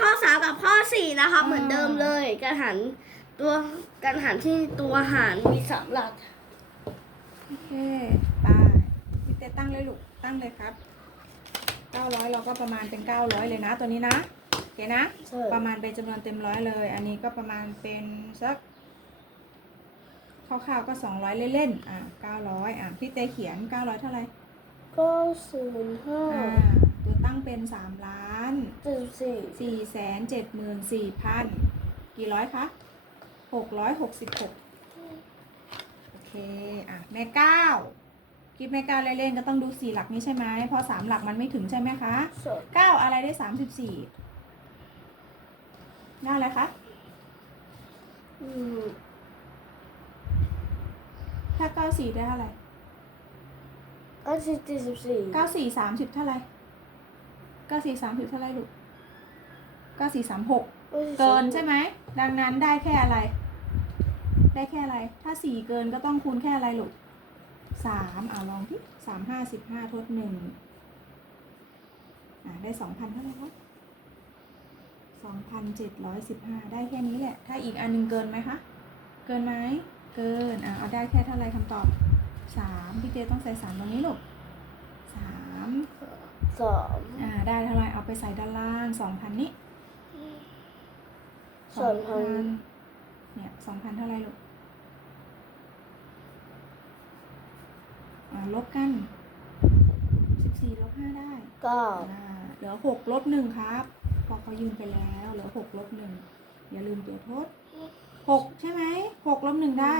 ข้อสามกับข้อสี่นะคะอ่าเหมือนเดิมเลยการหันตัวการหันที่ตัวหารมีสามหลักโอเคไปพี่เต้ตั้งเลยลูกตั้งเลยครับ900เราก็ประมาณเป็น900เลยนะ ตัวนี้นะโอเคนะใช่ประมาณเป็นจำนวนเต็มร้อยเลย อันนี้ก็ประมาณเป็นสักคร่าวๆก็200เล่นๆอะ900อะพี่เต้เขียน900เท่าไหร่ก็ศูนย์ห้าอ่าตัวตั้งเป็น3ล้าน เจ็ดสิบสี่4แสน74,000กี่ร้อยคะ666โอเค อะ แม่เก้าคลิปแม่เก้าเล่นๆก็ต้องดูสี่หลักนี้ใช่ไหมเพราะสามหลักมันไม่ถึงใช่ไหมคะสดเก้าอะไรได้สามสิบสี่หน้าอะไรคะอืมถ้าเก้าสี่ได้เท่าไหร่ก็สิบเจ็ดสิบสี่เก้าสี่สามสิบเท่าไหร่ เก้าสี่สามสิบเท่าไหร่ลูกเก้าสี่สามหกเกินใช่ไหม ดังนั้นได้แค่อะไร ได้แค่อะไร ถ้าสี่เกินก็ต้องคูณแค่อะไรลูกสามอ่าลองที่สามห้าสิบห้าทดหนึ่งอ่าได้สองพันเท่าไหร่ครับสองพันเจ็ดร้อยสิบห้าได้แค่นี้แหละ ถ้าอีกอันหนึงเกินไหมคะ เกินไหม เกิน อ่าเอาได้แค่เท่าไหร่คำตอบสามพี่เจต้องใส่สามตรงนี้ลูกสาม สองอ่าได้เท่าไหร่เอาไปใส่ด้านล่างสองพันนี้สองพันเนี่ยสองพันเท่าไหร่ลูกอ่าลบกันสิบสี่ลบห้าได้เก้าอ่าเหลือหกลบหนึ่งครับพอเขายืมไปแล้วเหลือหกลบหนึ่งอย่าลืมตัวทดหกใช่ไหมหกลบหนึ่งได้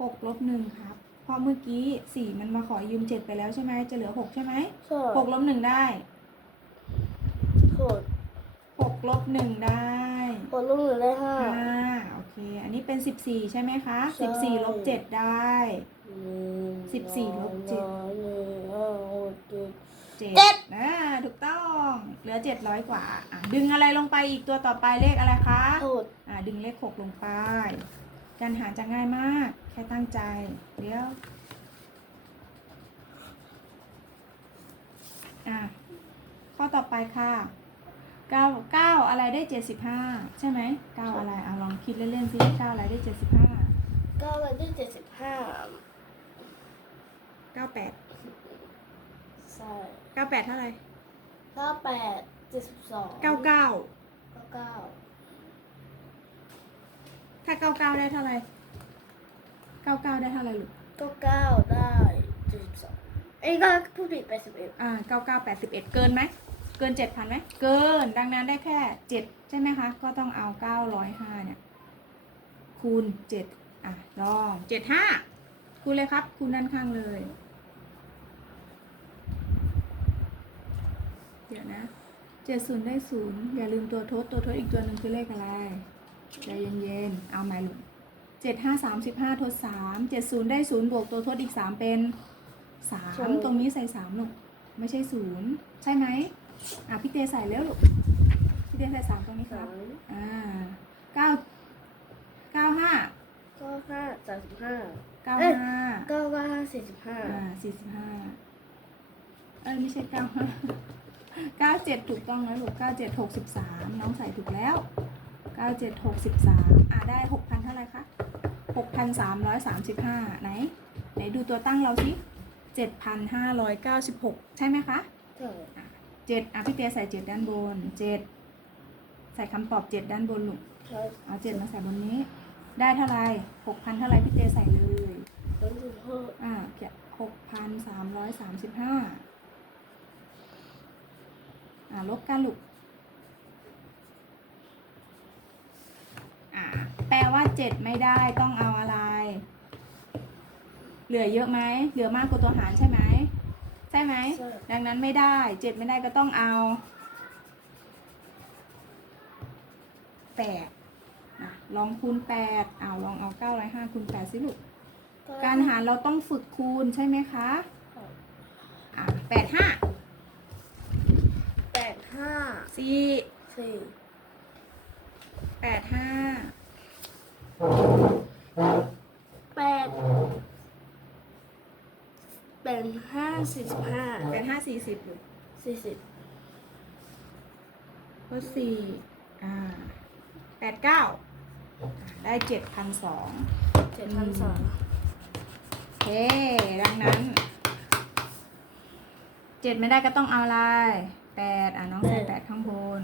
หกลบหนึ่งครับเพ ราะเมื่อกี้สี่มันมาขอยืมเจ็ดไปแล้วใช่ไหมจะเหลือหกใช่ไหมสองหกลบหนึ่งได้หกหกลบหนึ่งได้หกลูกหนึ่งได้ห้าห้าโอเค อันนี้เป็นสิบสี่ใช่ไหมคะใช่สิบสี่ลบเจ็ดได้หนึ่งสิบสี่ลบเจ็ดสองหนึ่งห้าหกเจ็ดเจ็ดเจ็ดอ่าถูกต้อง เหลือเจ็ดร้อยกว่าอะดึงอะไรลงไปอีกตัวต่อไปเลขอะไรคะถูกอ่าดึงเลขหกลงไป การหารจะง่ายมาก แค่ตั้งใจ เดี๋ยว อะ ข้อต่อไปค่ะเก้าเก้าอะไรได้เจ็ดสิบห้าใช่ไหมเก้าอะไรอะลองคิดเล่นๆสิเก้าอะไรได้เจ็ดสิบห้าเก้าร้อยเจ็ดสิบห้าเก้าแปดใช่เก้าแปดเท่าไหร่เก้าแปดเจ็ดสิบสองเก้าเก้าเก้าเก้า ถ้าเก้าเก้าได้เท่าไหร่เก้าเก้าได้เท่าไหร่ลูกเก้าเก้าได้เจ็ดสิบสองไอ้ยก็ผู้ผิดไปสิบเอ็ดอ่าเก้าเก้าแปดสิบเอ็ดเกินไหม เกินเจ็ดพันไหม เกิน ดังนั้นได้แค่เจ็ดใช่ไหมคะ ก็ต้องเอาเก้าร้อยห้าเนี่ย คูณเจ็ดอะลองเจ็ดห้าคูณเลยครับ คูณด้านข้างเลย เดี๋ยวนะเจ็ดศูนย์ได้ศูนย์อย่าลืมตัวทด ตัวทดอีกตัวหนึ่งคือเลขอะไร ใจเย็นๆ เอาใหม่ลูกเจ็ดห้าสามสิบห้าทดสามเจ็ดศูนย์ได้ศูนย์บวกตัวทดอีกสามเป็นสามตรงนี้ใส่สามลูกไม่ใช่ศูนย์ใช่ไหมอะพี่เตใส่แล้วลูกพี่เตใส่สามตรงนี้คสารับมอ่าเก้าเก้าห้าเก้าห้าสามสิบห้าเก้าเอ้ยห้าเก้าเก้าห้าสี่สิบห้าอ่าสี่สิบห้าเออไม่ใช่เก้าห้าเก้าเจ็ดถูกต้องแล้วลูกเก้าเจ็ดหกสิบสามน้องใส่ถูกแล้วเก้าเจ็ดหกสิบสามอ่าได้หกพันเท่าไหร่คะหกพันสามร้อยสามสิบห้าไหน ไหนดูตัวตั้งเราสิเจ็ดพันห้าร้อยเก้าสิบหกใช่ไหมคะใช่เจ็ดอะพี่เตียใส่เจ็ดด้านบนเจ็ดใส่คำตอบเจ็ดด้านบนลูกใช่เอาเจ็ดมาใส่บนนี้ ได้เท่าไหร่หกพันเท่าไหร่พี่เตียใส่เลยสามสิบห้าอ่าเขียนหกพันสามร้อยสามสิบห้าอ่าลบกันลูกอ่าแปลว่า เจ็ดไม่ได้ต้องเอาอะไร เหลือเยอะไหมเหลือมากกว่าตัวหารใช่ไหมใช่ไหมใช่ดังนั้นไม่ได้เจ็ดไม่ได้ก็ต้องเอาแปดนะลองคูณแปดเอาลองเอาเก้าร้อยห้าคูณแปดสิลูกการหารเราต้องฝึกคูณใช่ไหมคะอะแปดห้าแปดห้าสี่สี่แปดห้า แปดแปดห้าสี่สิบห้าแปดห้าสี่สิบลูกสี่สิบทดสี่อ่าแปดเก้าได้เจ็ดพันสองเจ็ดพันสองโอเคดังนั้นเจ็ดไม่ได้ก็ต้องเอาอะไรแปดอะน้องใส่แปดข้างบน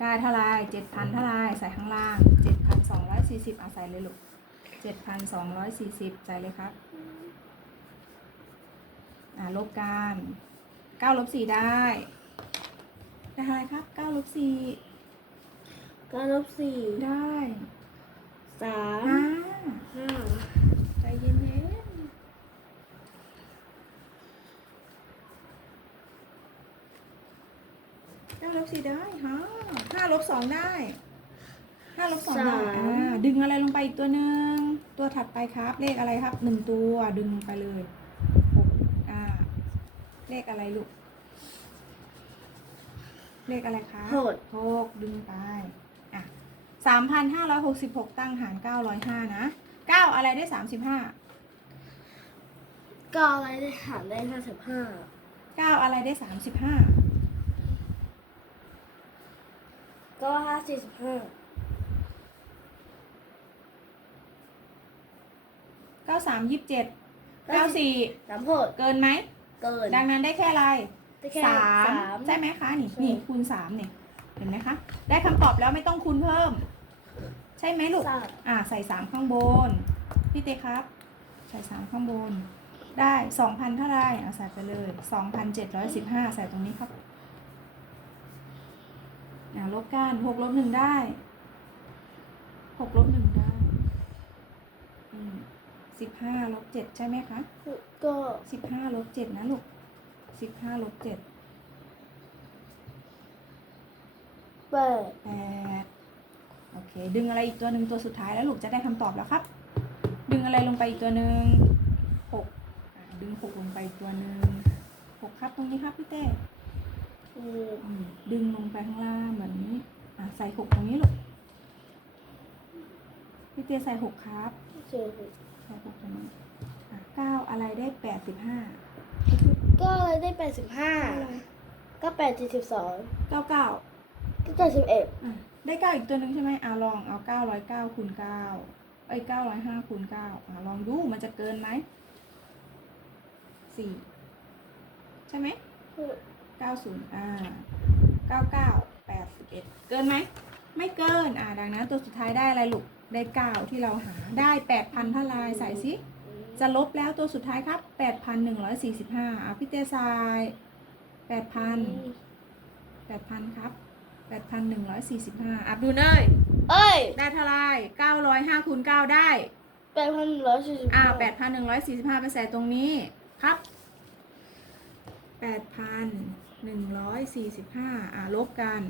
ได้เท่าไรเจ็ดพันเท่าไรใส่ข้างล่างเจ็ดพันสองร้อยสี่สิบเอาใส่เลยลูกเจ็ดพันสองร้อยสี่สิบใส่เลยครับ อ่าลบกันเก้าลบสี่ได้ได้เท่าไหรครับเก้าลบสี่เก้าลบสี่ได้สามห้า ห้า ใจเย็นๆเก้าลบสี่ได้ฮะห้าลบสองได้ห้าลบสองได้อ่าดึงอะไรลงไปอีกตัวหนึ่งตัวถัดไปครับ เลขอะไรครับหนึ่งตัวดึงลงไปเลยหกอ่าเลขอะไรลูกเลขอะไรคะหกหกดึงไปอะสามพันห้าร้อยหกสิบหกตั้งหารเก้าร้อยห้านะเก้าอะไรได้สามสิบห้าเก้าอะไรได้หารได้ห้าสิบห้าเก้าอะไรได้สามสิบห้า เก็ห้าสี่สิบห้าเก้าสามยี่สิบเจ็ดเก้าสี่สามหกเกินไหม เกิน ดังนั้นได้แค่อะไรได้แค่สามสามใช่ไหมคะ นี่ใช่นี่คูณสามเนี่ยเห็นไหมคะ ได้คำตอบแล้วไม่ต้องคูณเพิ่ม ใช่ไหมลูกสามอ่า ใส่สามข้างบน พี่เต้ครับ ใส่สามข้างบน ได้สองพันเท่าไหรเอาใส่ไปเลยสองพันเจ็ดร้อยสิบห้าใส่ตรงนี้ครับอ่า ลบกันหกลบหนึ่งได้หกลบหนึ่งได้อืมสิบห้าลบเจ็ดใช่ไหมคะก็สิบห้าลบเจ็ดนะลูกสิบห้าลบเจ็ดแปดแปดโอเค ดึงอะไรอีกตัวหนึ่งตัวสุดท้ายแล้วลูกจะได้คำตอบแล้วครับ ดึงอะไรลงไปอีกตัวหนึ่งหกอะดึงหกลงไปอีกตัวหนึ่งหกครับตรงนี้ครับพี่เต้ อืมอืมดึงลงไปข้างล่างแบบนี้ อะใส่หกตรงนี้ลูกพี่เต้ใส่หกครับเจ็ดใส่หกตรงนี้อะเก้าอะไรได้แปดสิบห้าก็อะไรได้แปดสิบห้าอะไรก็แปดเจ็ดสิบสองเก้าเก้าก็เจ็ดสิบเอ็ดอะได้เก้าอีกตัวหนึ่งใช่ไหมอะลองเอาเก้าร้อยเก้าคูณเก้าเอ้ยเก้าร้อยห้าคูณเก้าอะลองดูมันจะเกินไหมสี่ใช่ไหม เก้าศูนย์อ่าเก้าเก้าแปดสิบเอ็ดเกินไหม ไม่เกิน อะดังนั้นตัวสุดท้ายได้อะไรลูก ได้เก้าที่เราหา ได้แปดพันเท่าไรใส่สิ จะลบแล้วตัวสุดท้ายครับแปดพันหนึ่งร้อยสี่สิบห้าอะพี่เต้ทรายแปดพันแปดพันครับแปดพันหนึ่งร้อยสี่สิบห้าอับดูเนยเอ้ยได้เท่าไรเก้าร้อยห้าคูณเก้าได้ แปดพันร้อยสี่สิบอ่าแปดพันหนึ่งร้อยสี่สิบห้าไปใส่ตรงนี้ครับแปดพัน หนึ่งร้อยสี่สิบห้าอ่าลบกัน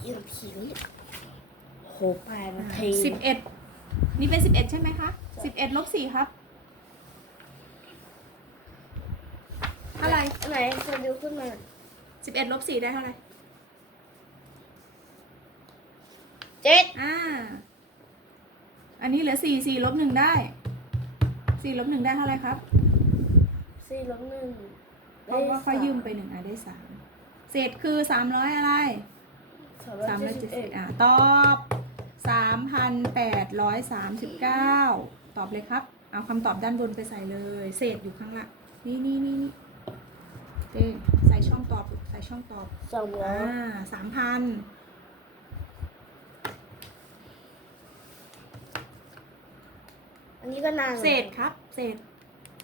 กินผิวโหแปดนาทีสิบเอ็ดนี่เป็นสิบเอ็ดใช่ไหมคะสิบเอ็ดลบสี่ครับเท่าไหรอันไหนจะดูขึ้นมาสิบเอ็ดลบสี่ได้เท่าไหรเจ็ดอ่า อันนี้เหลือสี่สี่ลบหนึ่งได้สี่ลบหนึ่งได้เท่าไหรครับสี่ลบหนึ่ง เพราะว่าเขายืมไปหนึ่งอะได้สามเศษคือสามร้อยอะไรสามสามร้ร้ออยยเจ็เจ็ดดสิสิบบเอ็ดอะตอบสามพันแปดร้อยสามสิบเก้าตอบเลยครับ เอาคำตอบด้านบนไปใส่เลย เศษอยู่ข้างล่างนี่นี่นี่นี่เต้ใส่ช่องตอบใส่ช่องตอบสองร้อ่าอยสามพันอันนี้ก็นานเศษครับ เศษ